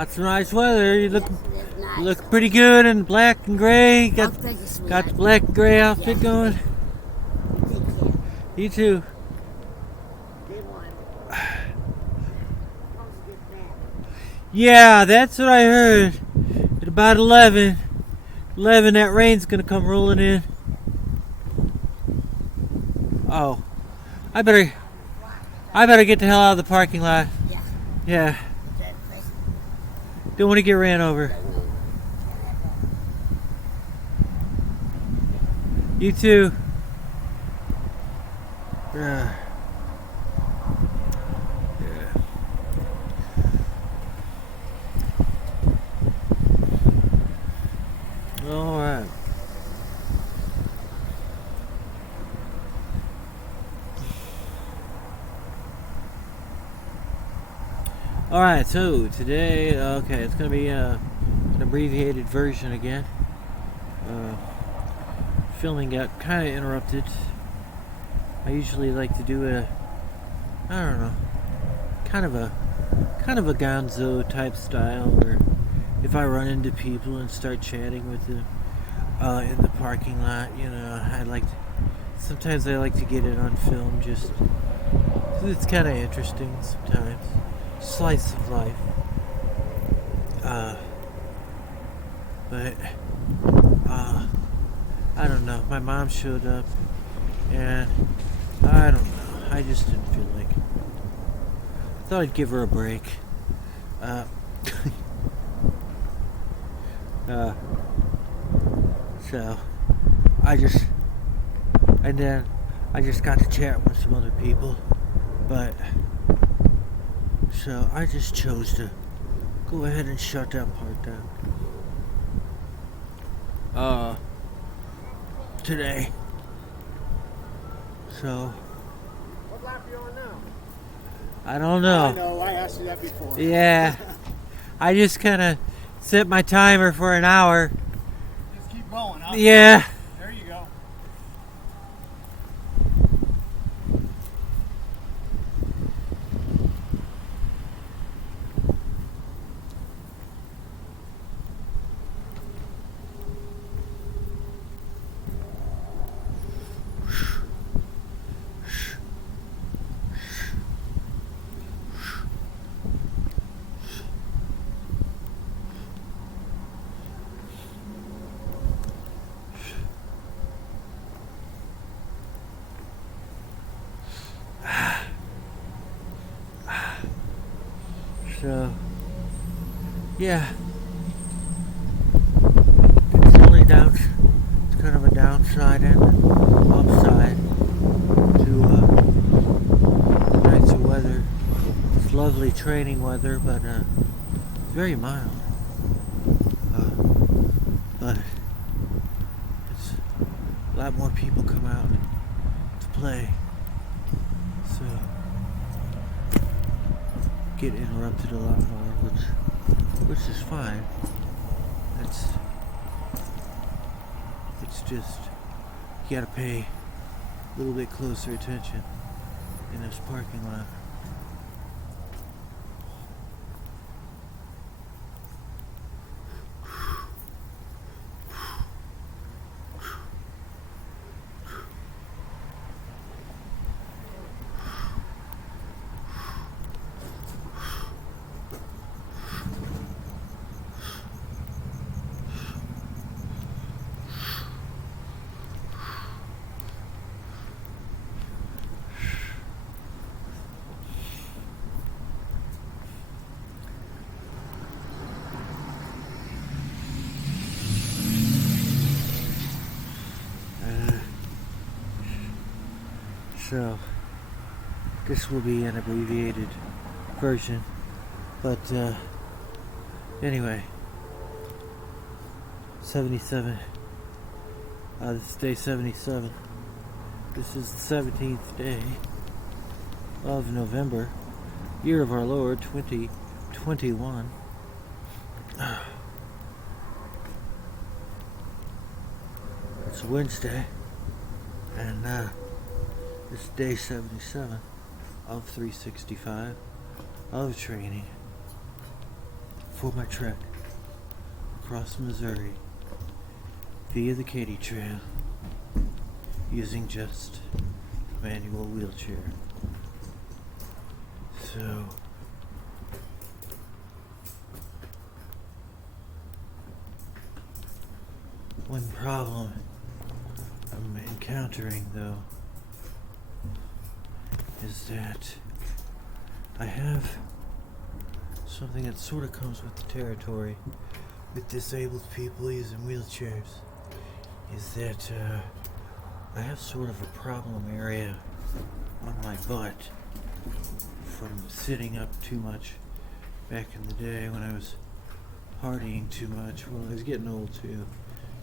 Got some nice weather. You look It's nice. you look pretty good in black and gray. Got Oh, thank you, sweetheart. got the black and gray outfit Yeah. going. Take care. You too. Good one. That was a good nap. Yeah, that's what I heard. At about 11, that rain's gonna come rolling in. Oh, I better get the hell out of the parking lot. Yeah. Yeah, That place. don't want to get ran over. You too. Yeah. All right. All right. So today, okay, it's gonna be an abbreviated version again. Filming got kind of interrupted. I usually like to do I don't know, kind of a gonzo type style, where if I run into people and start chatting with them in the parking lot, sometimes I like to get it on film, just 'cause it's kind of interesting sometimes. Slice of life. But I don't know. My mom showed up, and I don't know. I just didn't feel like it. I thought I'd give her a break. So then I just got to chat with some other people, but so I just chose to go ahead and shut that part down. Today. So What lap are you on now? I don't know. I know, I asked you that before. Yeah. I just kind of set my timer for an hour. Just keep going, huh? Yeah. There you go. So, yeah. It's only it's kind of a downside and upside to the nights of weather. It's lovely training weather, but very mild. But it's a lot more people come out to play. So get interrupted a lot more, which is fine. It's just you gotta pay a little bit closer attention in this parking lot. So, this will be an abbreviated version, but anyway, 77. This is day 77. This is the 17th day of November, year of our Lord 2021. It's Wednesday, and it's day 77 of 365 of training for my trek across Missouri via the Katy Trail using just a manual wheelchair. So one problem I'm encountering though is that I have something that sort of comes with the territory with disabled people using wheelchairs, is that I have sort of a problem area on my butt from sitting up too much back in the day when I was partying too much. Well, I was getting old too,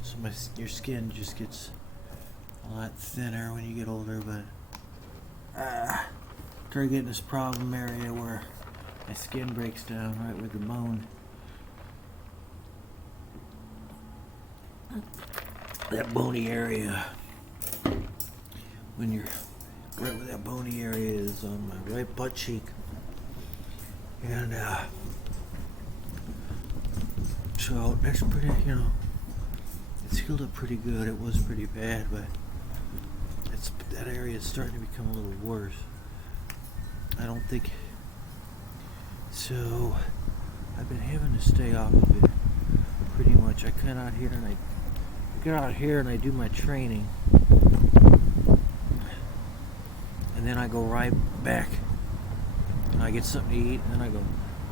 so your skin just gets a lot thinner when you get older, but started getting this problem area where my skin breaks down right where the bone, that bony area, when you're right where that bony area is on my right butt cheek. And so that's pretty, it's healed up pretty good. It was pretty bad, but that area is starting to become a little worse. I don't think so. I've been having to stay off of it pretty much. I get out here and I do my training, and then I go right back and I get something to eat, and then I go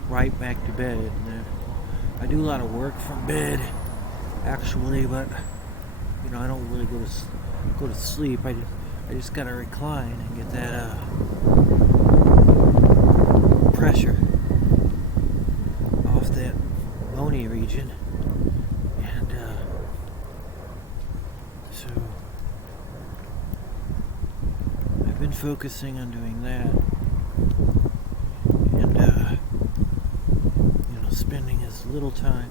right back to bed. And then I do a lot of work from bed actually, but I don't really go to sleep. I just gotta recline and get that pressure off that bony region, and so I've been focusing on doing that, and spending as little time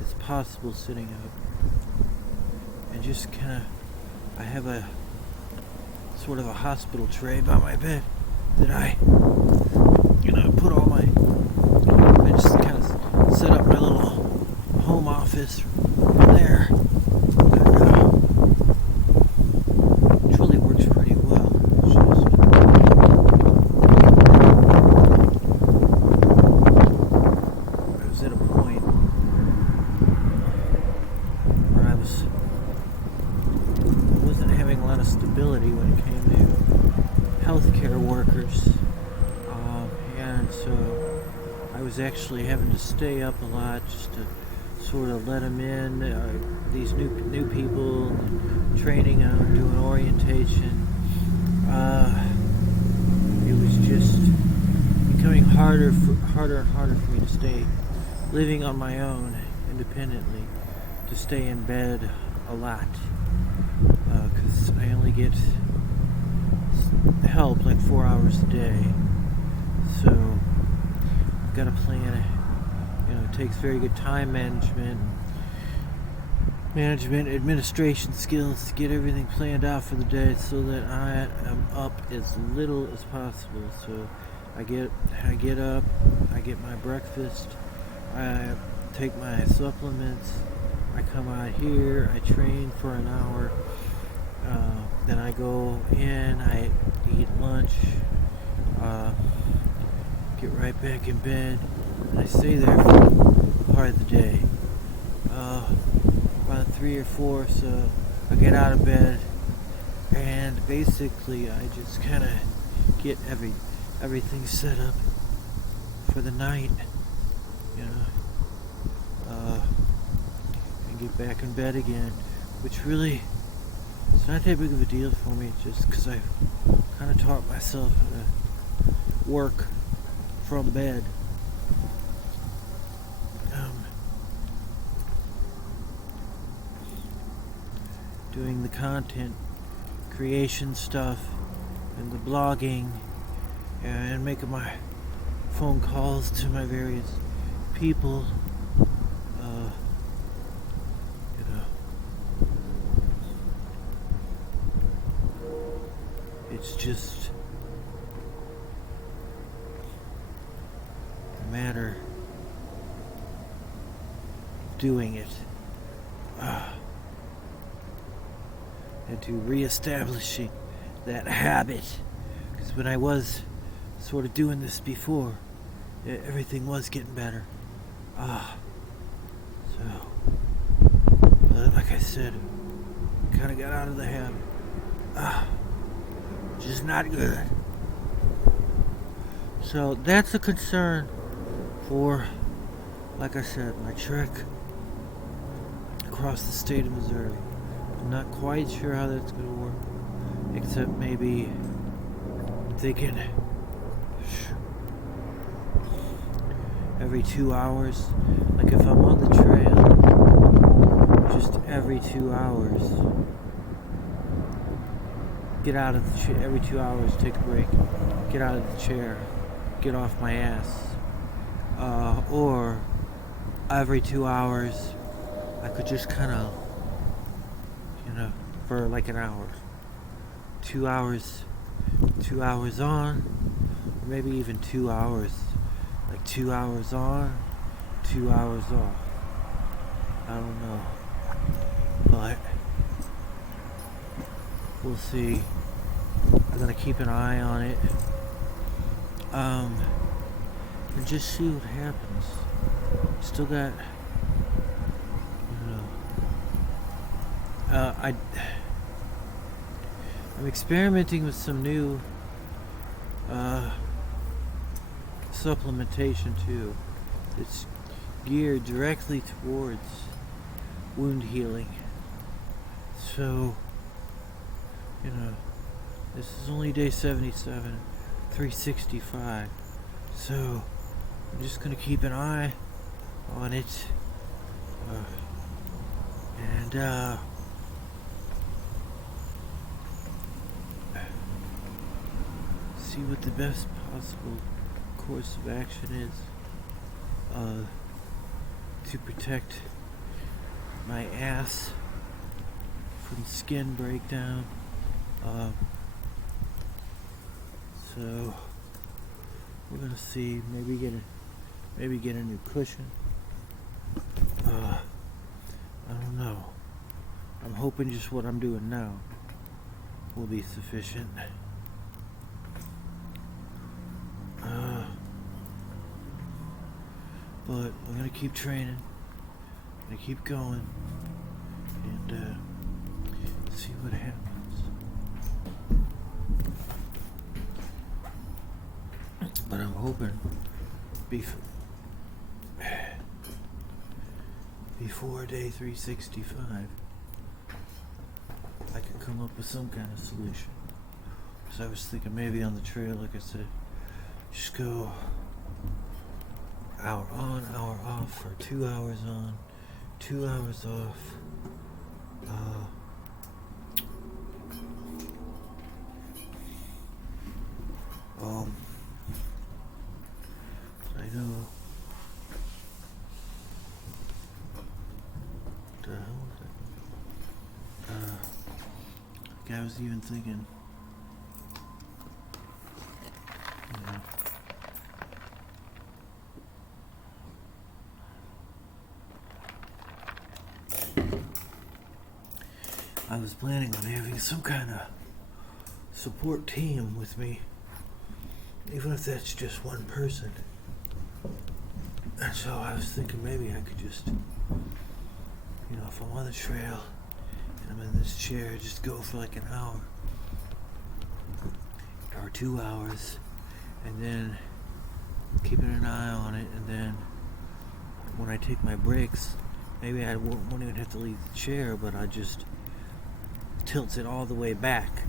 as possible sitting up, and just I have a sort of a hospital tray by my bed that I put all I just kind of set up my little home office there, and it really works pretty well. It's just, I was at a point where I wasn't having a lot of stability when it came to healthcare workers, and so I was actually having to stay up a lot just to sort of let them in, these new people, training them, doing orientation. It was just becoming harder and harder for me to stay living on my own independently, to stay in bed a lot, because I only get help like 4 hours a day. So I've got to plan it. It takes very good time management, administration skills to get everything planned out for the day, so that I am up as little as possible. So I get up, I get my breakfast, I take my supplements, I come out here, I train for an hour, then I go in, I eat lunch, get right back in bed, and I stay there for part of the day. About 3 or 4, so I get out of bed, and basically I just kind of get everything set up for the night, and get back in bed again, which really, it's not that big of a deal for me, just because I've kind of taught myself how to work from bed. Doing the content creation stuff and the blogging and making my phone calls to my various people. It's just a matter doing it. And to reestablishing that habit. Because when I was sort of doing this before, everything was getting better. But like I said, kind of got out of the habit. Just not good. So that's a concern for, like I said, my trek across the state of Missouri. I'm not quite sure how that's going to work, except maybe I'm thinking every 2 hours, like if I'm on the trail, just every 2 hours, get out of the chair. Every 2 hours, take a break, get out of the chair, get off my ass. Or every 2 hours, I could just kind of, for like an hour, 2 hours on, or maybe even 2 hours, like 2 hours on, 2 hours off. I don't know, but we'll see. I'm gonna keep an eye on it, and just see what happens. Still got, I'm experimenting with some new supplementation too. It's geared directly towards wound healing. So, this is only day 77, 365. So, I'm just going to keep an eye on it. And see what the best possible course of action is to protect my ass from skin breakdown. So we're gonna see. Maybe get a new cushion. I don't know. I'm hoping just what I'm doing now will be sufficient. But I'm gonna keep training. I'm gonna keep going and see what happens. But I'm hoping before day 365 I can come up with some kind of solution. So I was thinking maybe on the trail, like I said, just go hour on, hour off, for 2 hours on, 2 hours off. I know. What the hell was that? I was even thinking. I was planning on having some kind of support team with me, even if that's just one person. And so I was thinking maybe I could just, if I'm on the trail and I'm in this chair, just go for like an hour or 2 hours, and then keeping an eye on it, and then when I take my breaks, maybe I won't even have to leave the chair, but I just tilt it all the way back.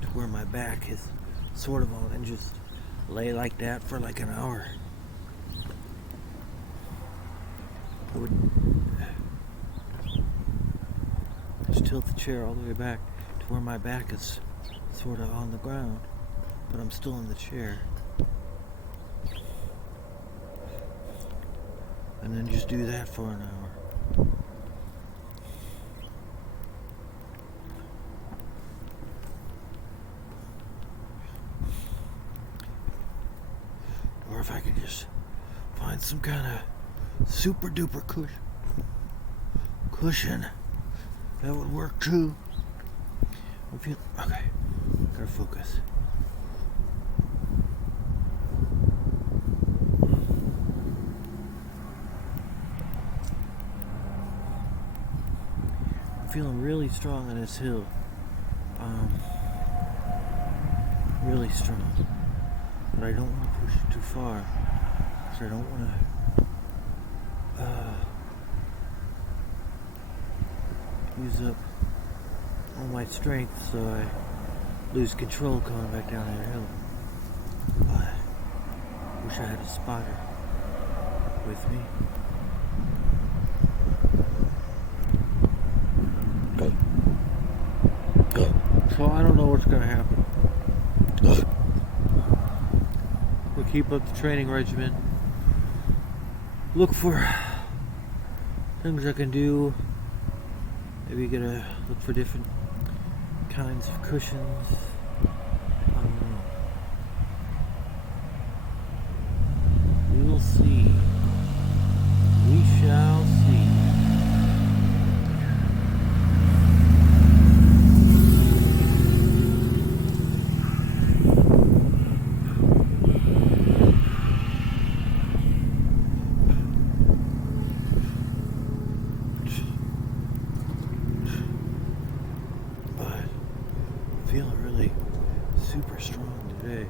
To where my back is sort of on, and just lay like that for like an hour. I would just tilt the chair all the way back to where my back is sort of on the ground, but I'm still in the chair. And then just do that for an hour. some kind of super duper cushion, that would work too. I'm feeling okay. Gotta focus. I'm feeling really strong on this hill. Really strong, but I don't want to push it too far, because I don't want to use up all my strength, so I lose control coming back down that hill. I wish I had a spotter with me. So I don't know what's going to happen. We'll keep up the training regimen. Look for things I can do. Maybe gotta look for different kinds of cushions. I don't know. We'll see. We shall see. Feeling really super strong today.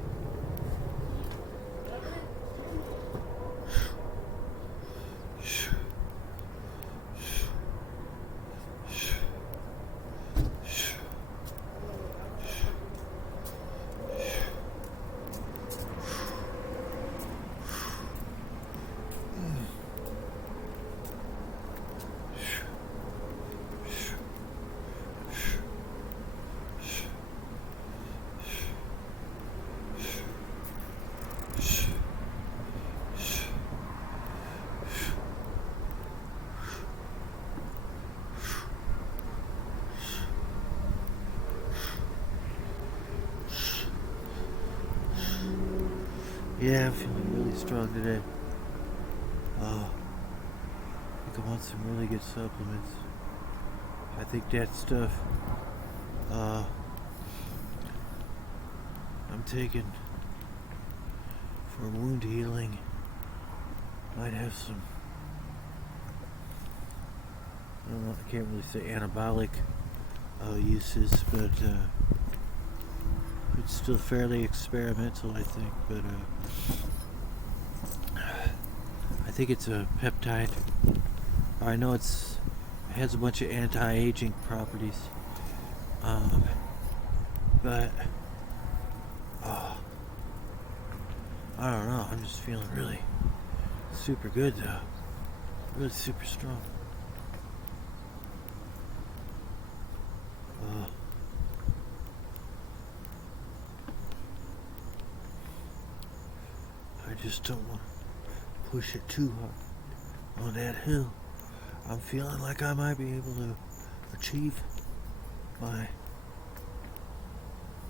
Yeah, I'm feeling really strong today. I think I want some really good supplements. I think that stuff I'm taking for wound healing might have some, I don't know, I can't really say anabolic uses, but it's still fairly experimental, I think, but I think it's a peptide. I know it has a bunch of anti-aging properties, but I don't know, I'm just feeling really super good though, really super strong. I just don't want to push it too hard on that hill. I'm feeling like I might be able to achieve my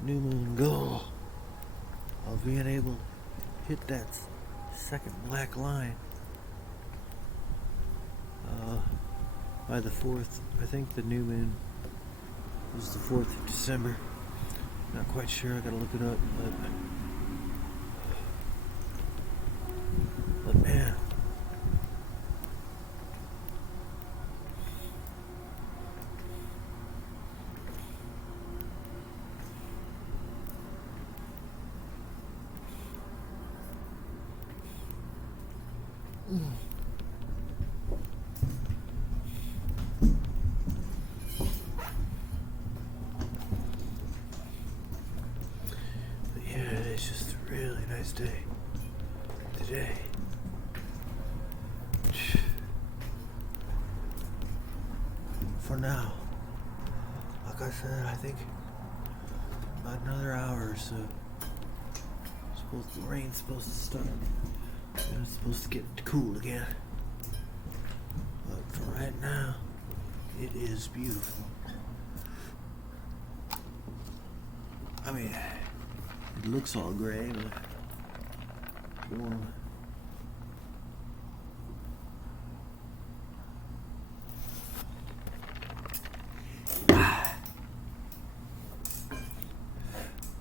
new moon goal of being able to hit that second black line by the 4th. I think the new moon is the 4th of December. Not quite sure, I gotta look it up, but man, but yeah, it's just a really nice day today. For now, like I said, I think about another hour or so. The rain's supposed to start. And it's supposed to get cool again. But for right now, it is beautiful. I mean, it looks all gray, but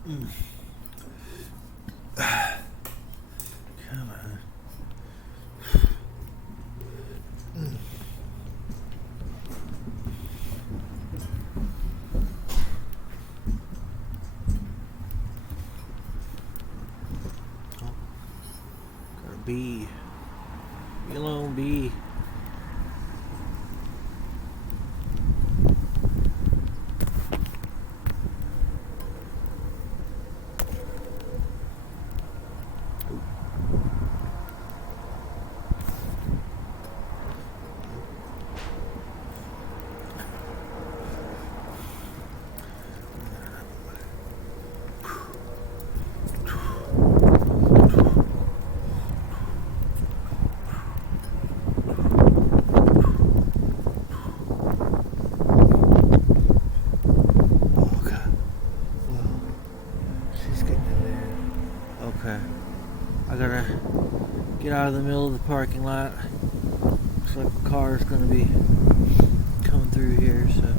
Come on. Oh, got a bee. Be alone, bee. Okay. I gotta get out of the middle of the parking lot. Looks like a car is gonna be coming through here, so.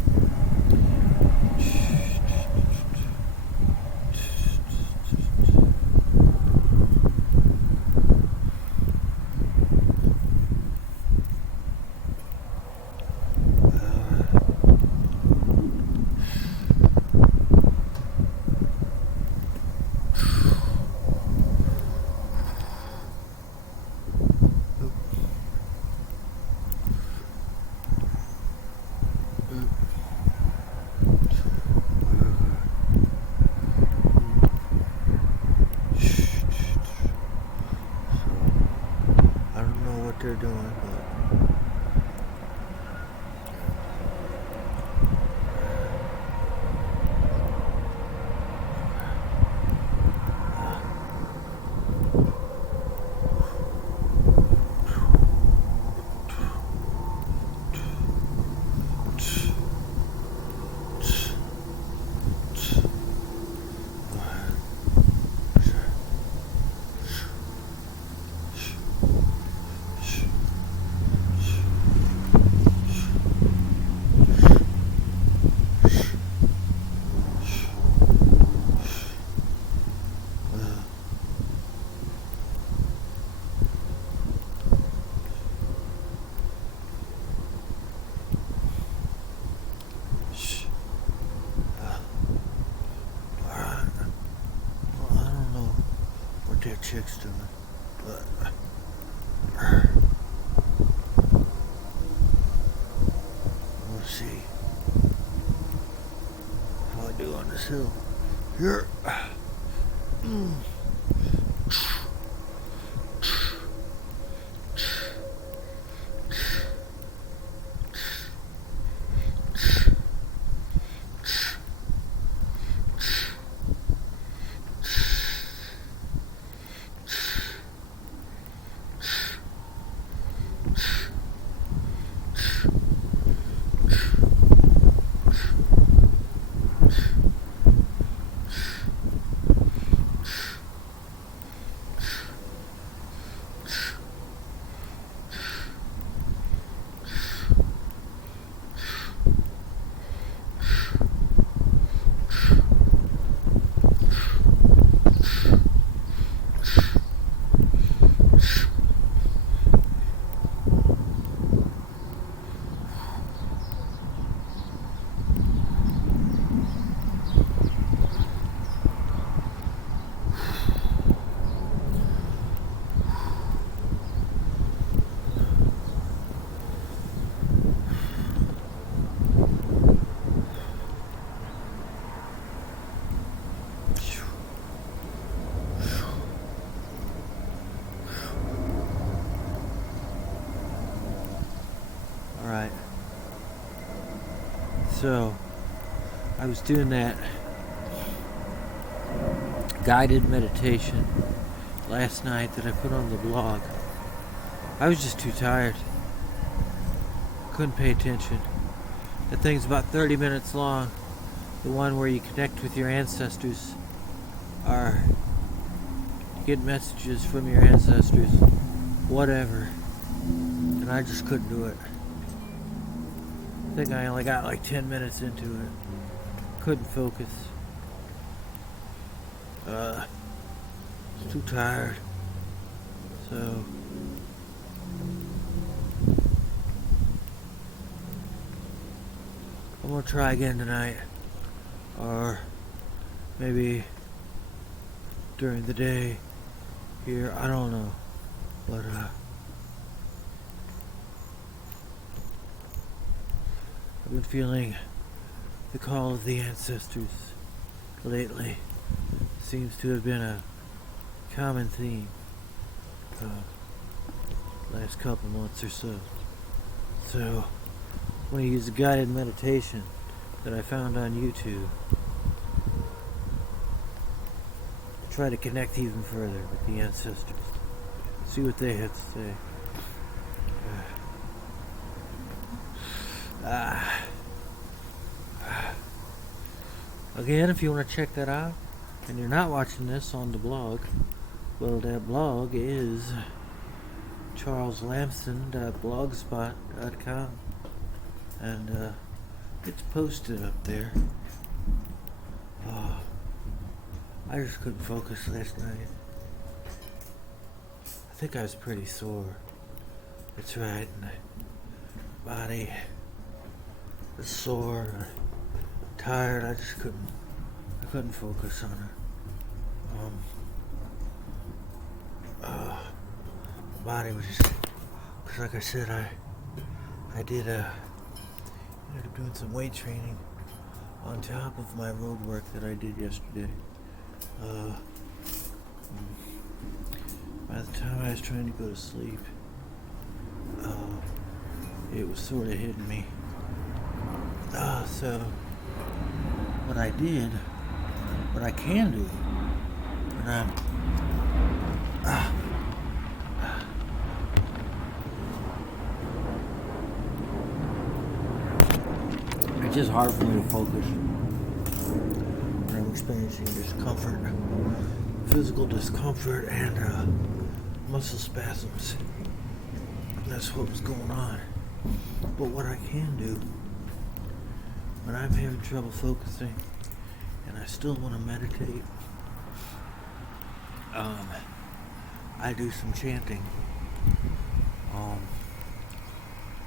They're doing, but that chick's doing, but we'll see how I do on this hill. Here. Alright, so I was doing that guided meditation last night that I put on the blog. I was just too tired. Couldn't pay attention. That thing's about 30 minutes long. The one where you connect with your ancestors, or get messages from your ancestors, whatever. And I just couldn't do it. I think I only got like 10 minutes into it. Couldn't focus. It's too tired. So I'm gonna try again tonight, or maybe during the day here. I don't know, but I've been feeling the call of the ancestors lately. Seems to have been a common theme last couple months or so. So I'm going to use a guided meditation that I found on YouTube to try to connect even further with the ancestors. See what they have to say. Again, if you want to check that out and you're not watching this on the blog, well, that blog is charleslamson.blogspot.com, and it's posted up there. I just couldn't focus last night. I think I was pretty sore. That's right, and my body was sore, tired. I couldn't focus on it. My body was just, cause like I said, I did ended up doing some weight training on top of my road work that I did yesterday. By the time I was trying to go to sleep, it was sort of hitting me. So what I can do when I'm it's just hard for me to focus when I'm experiencing discomfort, physical discomfort, and muscle spasms. That's what was going on. But what I can do when I'm having trouble focusing and I still want to meditate, I do some chanting.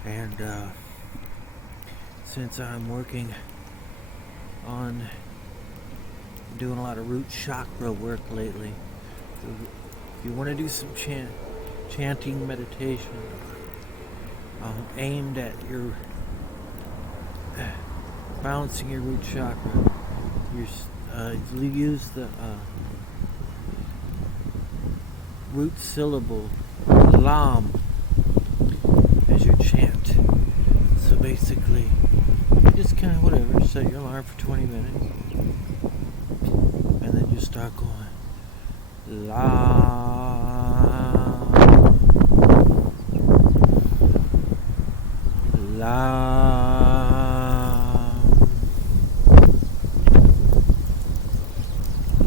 And since I'm working on doing a lot of root chakra work lately, if you want to do some chanting meditation aimed at your balancing your root chakra, you use the root syllable lam as your chant. So basically, you just kind of whatever, set your alarm for 20 minutes, and then just start going lam, lam,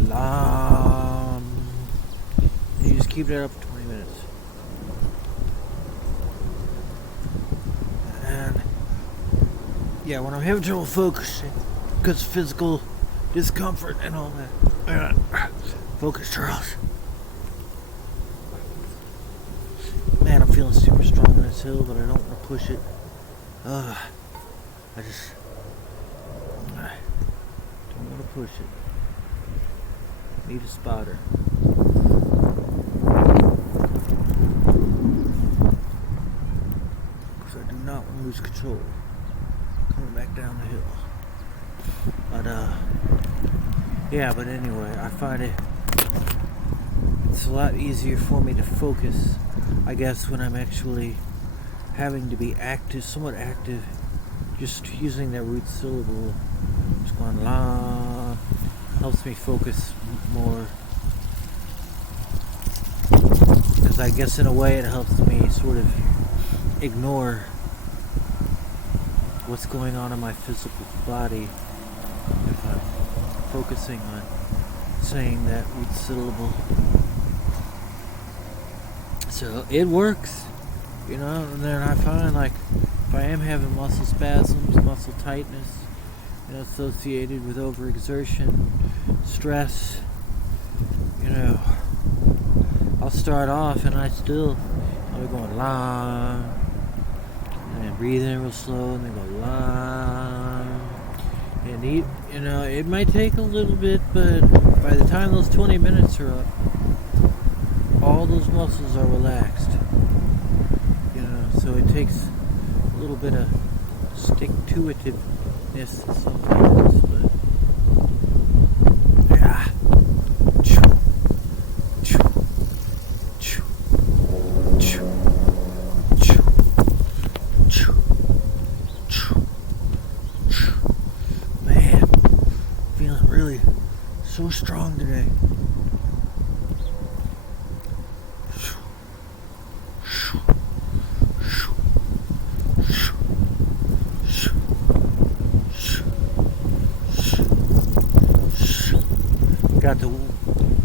lam. And you just keep that up for 20 minutes. And yeah, when I'm having trouble focusing because of physical discomfort and all that, focus, Charles. Man, I'm feeling super strong on this hill, but I don't want to push it. I just don't want to push it. Need a spotter. Because I do not want to lose control coming back down the hill. But yeah, but anyway, I find it's a lot easier for me to focus, I guess, when I'm actually having to be active, somewhat active, just using that root syllable, just going la, helps me focus more. Because I guess in a way it helps me sort of ignore what's going on in my physical body if I'm focusing on saying that root syllable. So it works. You know, and then I find, like, if I am having muscle spasms, muscle tightness, associated with overexertion, stress, you know, I'll start off and I'll be going long, and then breathe in real slow, and then go long, and eat. You know, it might take a little bit, but by the time those 20 minutes are up, all those muscles are relaxed. You know, so it takes a little bit of stick-to-itiveness sometimes, but yeah. Man, feeling really so strong today.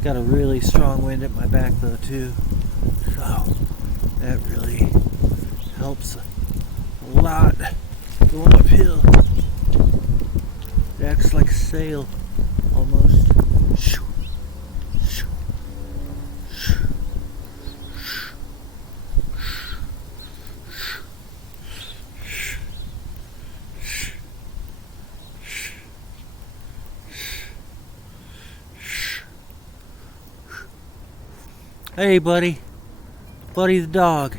Got a really strong wind at my back though too, so that really helps a lot going uphill. It acts like a sail almost. Hey, buddy. Buddy the dog.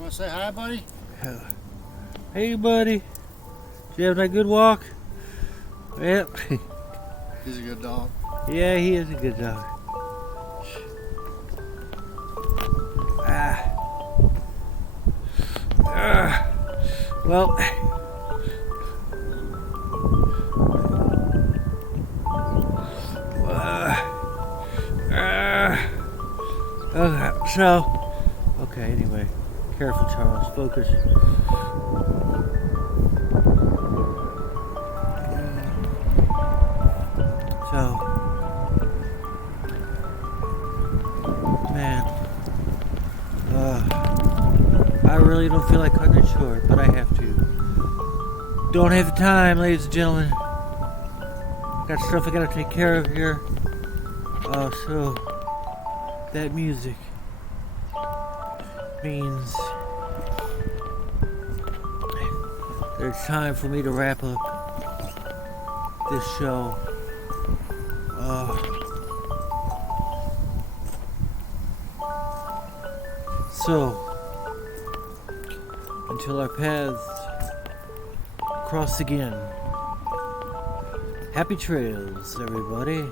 Want to say hi, buddy? Hey, buddy. Did you have that good walk? Yep. He's a good dog. Yeah, he is a good dog. Well, okay, anyway. Careful, Charles. Focus. So, man, I really don't feel like cutting it short, but I have to. Don't have the time, ladies and gentlemen. Got stuff I gotta take care of here. So that music means it's time for me to wrap up this show. So until our paths cross again, happy trails, everybody.